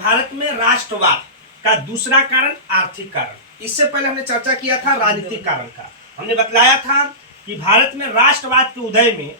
भारत में राष्ट्रवाद का दूसरा कारण आर्थिक कारण। इससे पहले हमने चर्चा किया था राजनीतिक कारण का। हमने बतलाया था कि भारत में राष्ट्रवाद के उदय में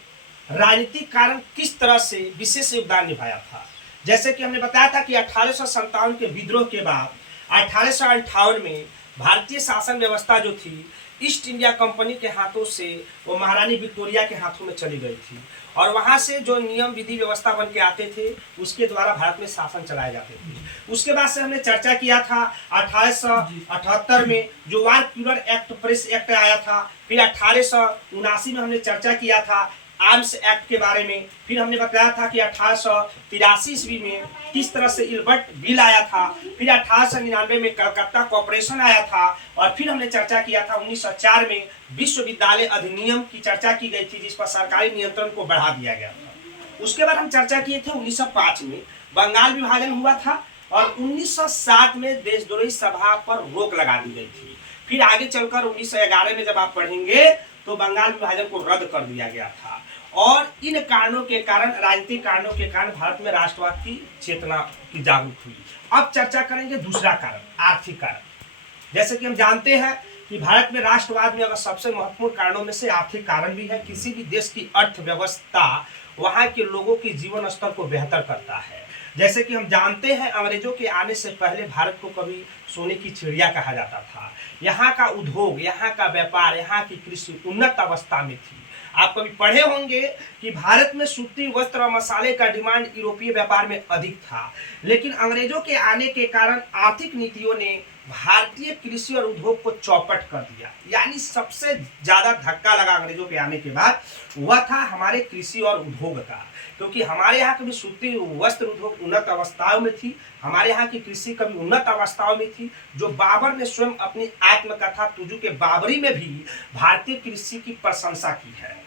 राजनीतिक कारण किस तरह से विशेष योगदान निभाया था। जैसे कि हमने बताया था कि 1857 के विद्रोह के बाद 1858 में भारतीय शासन व्यवस्था जो थी ईस्ट इंडिया कंपनी के हाथों से वो महारानी विक्टोरिया के हाथों में चली गई थी, और वहाँ से जो नियम विधि व्यवस्था बन के आते थे उसके द्वारा भारत में शासन चलाए जाते थे। उसके बाद से हमने चर्चा किया था 1878 में जो वार क्यूलर एक्ट प्रेस एक्ट आया था। फिर 1879 में हमने चर्चा किया था आर्म्स एक्ट के बारे में। फिर हमने बताया था कि 1883 ईस्वी में किस तरह से इल्बर्ट बिल आया था। फिर 1899 में कलकत्ता कॉर्पोरेशन आया था, और फिर हमने चर्चा किया था 1904 में विश्वविद्यालय अधिनियम की चर्चा की गई थी, जिस पर सरकारी नियंत्रण को बढ़ा दिया गया था। उसके बाद हम चर्चा किए थे 1905 में बंगाल विभाजन हुआ था, और 1907 में देशद्रोही सभा पर रोक लगा दी गई थी। फिर आगे चलकर 1911 में जब आप पढ़ेंगे तो बंगाल विभाजन को रद्द कर दिया गया था। और इन कारणों के कारण, राजनीतिक कारणों के कारण भारत में राष्ट्रवाद की चेतना की जागरूक हुई। अब चर्चा करेंगे दूसरा कारण, आर्थिक कारण। जैसे कि हम जानते हैं कि भारत में राष्ट्रवाद में अगर सबसे महत्वपूर्ण कारणों में से आर्थिक कारण भी है। किसी भी देश की अर्थव्यवस्था वहाँ के लोगों के जीवन स्तर को बेहतर करता है। जैसे कि हम जानते हैं अंग्रेजों के आने से पहले भारत को कभी सोने की चिड़िया कहा जाता था। यहाँ का उद्योग, यहाँ का व्यापार, यहाँ की कृषि उन्नत अवस्था में थी। आप कभी पढ़े होंगे कि भारत में सूती वस्त्र और मसाले का डिमांड यूरोपीय व्यापार में अधिक था, लेकिन अंग्रेजों के आने के कारण आर्थिक नीतियों ने भारतीय कृषि और उद्योग को चौपट कर दिया। यानी सबसे ज्यादा धक्का लगा अंग्रेजों के आने के बाद वह था हमारे कृषि और उद्योग का, क्योंकि हमारे यहाँ कभी सूती वस्त्र उद्योग उन्नत अवस्थाओं में थी, हमारे यहाँ की कृषि कभी उन्नत अवस्थाओं में थी। जो बाबर ने स्वयं अपनी आत्मकथा तुजू के बाबरी में भी भारतीय कृषि की प्रशंसा की है।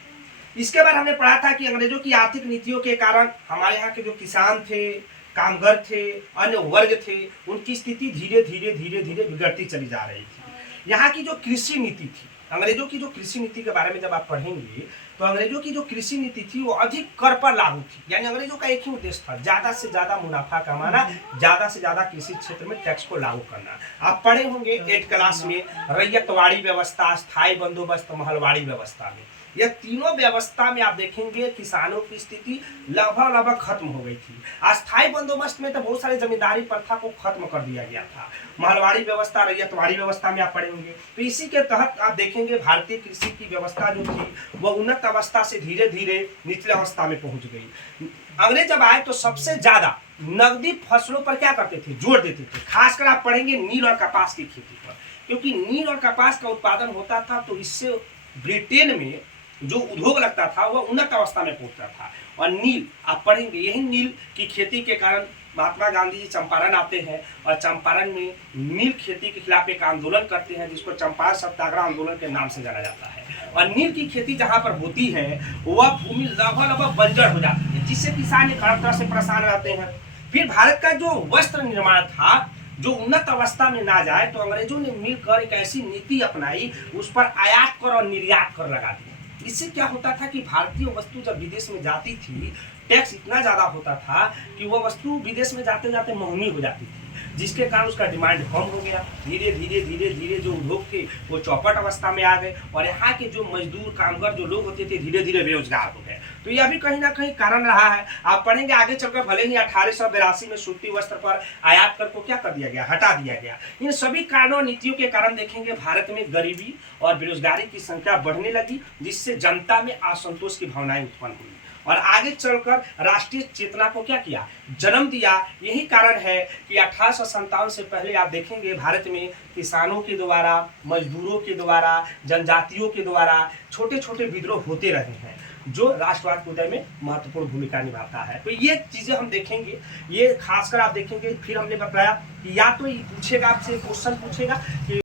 इसके बाद हमने पढ़ा था कि अंग्रेजों की आर्थिक नीतियों के कारण हमारे यहाँ के जो किसान थे, कामगार थे, अन्य वर्ग थे, उनकी स्थिति धीरे धीरे बिगड़ती चली जा रही थी। यहाँ की जो कृषि नीति थी, अंग्रेजों की जो कृषि नीति के बारे में जब आप पढ़ेंगे तो अंग्रेजों की जो कृषि नीति थी वो अधिक कर पर लागू थी। यानी अंग्रेजों का एक ही उद्देश्य था, ज्यादा से ज्यादा मुनाफा कमाना, ज्यादा से ज्यादा कृषि क्षेत्र में टैक्स को लागू करना। आप पढ़े होंगे 8th क्लास में रैयतवाड़ी व्यवस्था, स्थायी बंदोबस्त, महलवाड़ी व्यवस्था में। यह तीनों व्यवस्था में आप देखेंगे किसानों की स्थिति लगभग खत्म हो गई थी। अस्थायी बंदोबस्त में तो बहुत सारी जमींदारी प्रथा को खत्म कर दिया गया था। महलवाड़ी व्यवस्था, रैयतवाड़ी व्यवस्था में आप पढ़े होंगे। तो इसी के तहत आप देखेंगे भारतीय कृषि की व्यवस्था जो थी वह उन्नत अवस्था से धीरे धीरे निचले अवस्था में पहुंच गई। अंग्रेज जब आए तो सबसे ज्यादा नकदी फसलों पर क्या करते थे, जोर देते थे। खासकर आप पढ़ेंगे नील और कपास की खेती पर, क्योंकि नील और कपास का उत्पादन होता था तो इससे ब्रिटेन में जो उद्योग लगता था वह उन्नत अवस्था में पहुंचता था। और नील आप पढ़ेंगे, यही नील की खेती के कारण महात्मा गांधी जी चंपारण आते हैं, और चंपारण में नील खेती के खिलाफ एक आंदोलन करते हैं जिसको चंपारण सत्याग्रह आंदोलन के नाम से जाना जाता है। और नील की खेती जहां पर होती है वह भूमि लगभग बंजर हो जाती है, जिससे किसान एक अलग तरह से परेशान रहते हैं। फिर भारत का जो वस्त्र निर्माण था जो उन्नत अवस्था में ना जाए, तो अंग्रेजों ने मिलकर एक ऐसी नीति अपनाई, उस पर आयात कर और निर्यात कर लगा दिया। इससे क्या होता था कि भारतीय वस्तु जब विदेश में जाती थी टैक्स इतना ज्यादा होता था कि वह वस्तु विदेश में जाते जाते महंगी हो जाती थी, जिसके कारण उसका डिमांड कम हो गया। धीरे धीरे जो उद्योग थे वो चौपट अवस्था में आ गए, और यहाँ के जो मजदूर कामगार जो लोग होते थे धीरे धीरे बेरोजगार हो गए। तो यह भी कहीं ना कहीं कारण रहा है। आप पढ़ेंगे आगे चलकर, भले ही 1882 में सूती वस्त्र पर आयात कर को क्या कर दिया गया, हटा दिया गया। इन सभी कारणों नीतियों के कारण देखेंगे भारत में गरीबी और बेरोजगारी की संख्या बढ़ने लगी, जिससे जनता में असंतोष की भावनाएं उत्पन्न हुई, और आगे चलकर राष्ट्रीय चेतना को क्या किया, जन्म दिया। यही कारण है कि 1857 से पहले आप देखेंगे भारत में किसानों के द्वारा, मजदूरों के द्वारा, जनजातियों के द्वारा छोटे छोटे विद्रोह होते रहे हैं, जो राष्ट्रवाद के उदय में महत्वपूर्ण भूमिका निभाता है। तो ये चीजें हम देखेंगे, ये खासकर आप देखेंगे। फिर हमने बताया कि या तो ये पूछेगा, आपसे क्वेश्चन पूछेगा कि